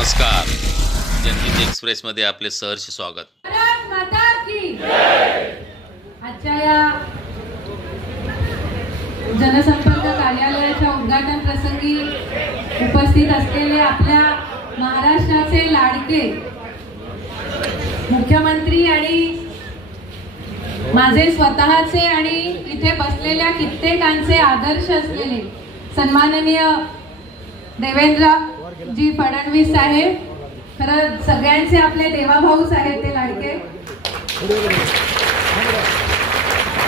नमस्कार. जनहित एक्सप्रेसमध्ये आपले सहर्ष स्वागत. आजच्या या जनसंपर्क कार्यालयाच्या उद्घाटन प्रसंगी उपस्थित असलेले आपल्या महाराष्ट्राचे लाडके मुख्यमंत्री आणि माझे स्वतःचे आणि इथे बसलेल्या कित्येकांचे आदर्श असलेले सन्माननीय देवेंद्र जी फडणवीस साहेब खरं सगळ्यांचे आपले देवाभाऊच आहेत ते लाडके.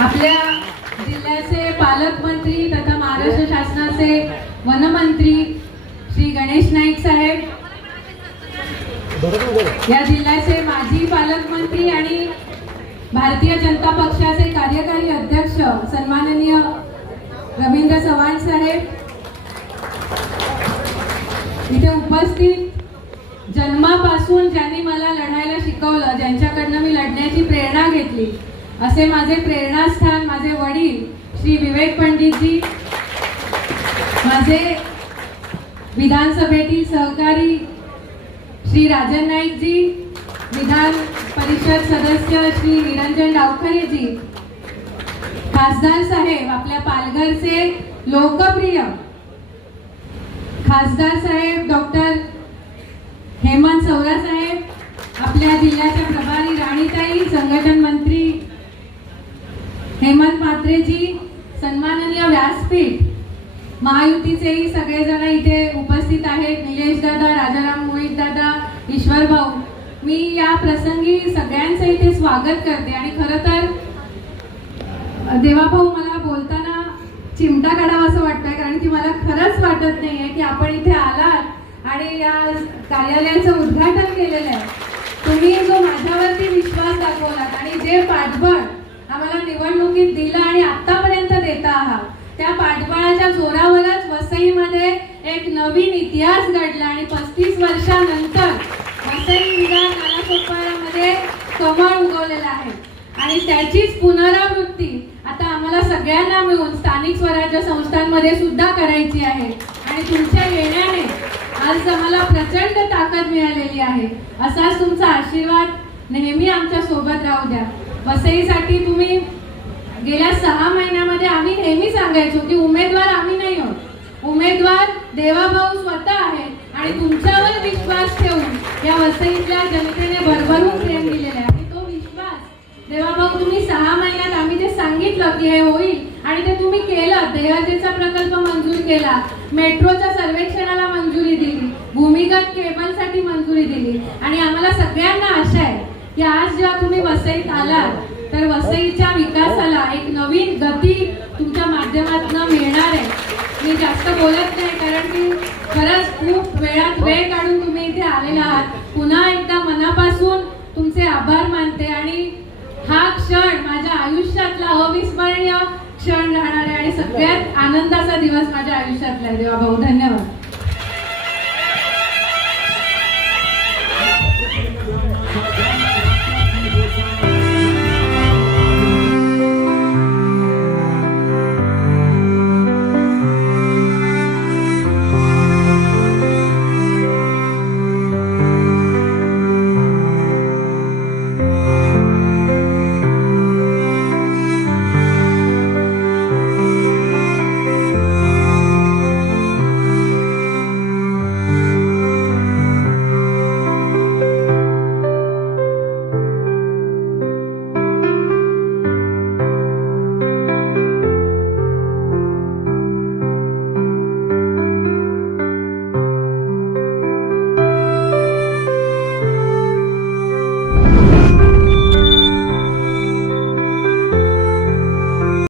आपल्या जिल्ह्याचे पालकमंत्री तथा महाराष्ट्र शासनाचे वनमंत्री श्री गणेश नाईक साहेब. या जिल्ह्याचे माजी पालकमंत्री आणि भारतीय जनता पक्षाचे कार्यकारी अध्यक्ष सन्माननीय रवींद्र चव्हाण साहेब. इथे उपस्थित जन्मापासून ज्यांनी मला लढायला शिकवलं ज्यांच्याकडनं मी लढण्याची प्रेरणा घेतली असे माझे प्रेरणास्थान माझे वडील श्री विवेक पंडितजी माझे विधानसभेतील सहकारी श्री राजन नाईकजी विधान परिषद सदस्य श्री निरंजन डावखरेजी खासदार साहेब आपल्या पालघरचे लोकप्रिय खासदार साहेब डॉक्टर हेमंत सवरा साहेब आपल्या जिल्ह्याच्या प्रभारी राणीताई संघटन मंत्री हेमंत म्हात्रेजी सन्माननीय व्यासपीठ महायुतीचेही सगळेजण इथे उपस्थित आहेत. निलेश दादा राजाराम मोहित दादा ईश्वर भाऊ. मी या प्रसंगी सगळ्यांचं इथे स्वागत करते. आणि खरं तर देवाभाऊ मला बोलताना चिमटा काढावा असं वाटतंय कारण की मला खरंच वाटत नाहीये की आपण इथे आलात आणि या कार्यालयाचं उद्घाटन केलेलं आहे. तुम्ही जो माझ्यावरती विश्वास दाखवलात आणि जे पाठबळ आम्हाला निवडणुकीत दिलं आणि आतापर्यंत देता आहात त्या पाठबळाच्या जोरावरच वसईमध्ये एक नवीन इतिहास घडला आणि पस्तीस वर्षानंतर वसई विधान नालासोपारामध्ये कमळ उगवलेला आहे. आणि त्याचीच पुनरावृत्ती आता आम्हाला सगळ्यांना मिळून स्थानिक स्वराज्य संस्थांमध्ये सुद्धा करायची आहे. आणि तुमच्या येण्याने आज आम्हाला प्रचंड ताकद मिळालेली आहे. असाच तुमचा आशीर्वाद नेहमी आमच्यासोबत राहू द्या. वसईसाठी तुम्ही गेल्या सहा महिन्यामध्ये आम्ही नेहमी सांगायचो की उमेदवार आम्ही नाही आहोत. उमेदवार देवाभाऊ स्वतः आहे आणि तुमच्यावर विश्वास ठेवून या वसईतल्या जनतेने भरभरून प्रेम दिलेला आहे. तेव्हा मग तुम्ही सहा महिन्यात आम्ही जे सांगितलं की हे होईल आणि ते तुम्ही केलं दयाजेचा प्रकल्प मंजूर केला मेट्रोच्या सर्वेक्षणाला मंजुरी दिली भूमिगत केबलसाठी मंजुरी दिली आणि आम्हाला सगळ्यांना आशा आहे की आज जेव्हा तुम्ही वसईत आलात तर वसईच्या विकासाला एक नवीन गती तुमच्या माध्यमातून मिळणार आहे. मी जास्त बोलत नाही कारण की खरंच खूप वेळात वेळ काढून तुम्ही इथे आलेला आहात. पुन्हा एकदा मनापासून तुमचे आभार मानते आणि हा क्षण माझ्या आयुष्यातला अविस्मरणीय क्षण राहणार आहे आणि सगळ्यात आनंदाचा दिवस माझ्या आयुष्यातला आहे. देवा भाऊ धन्यवाद.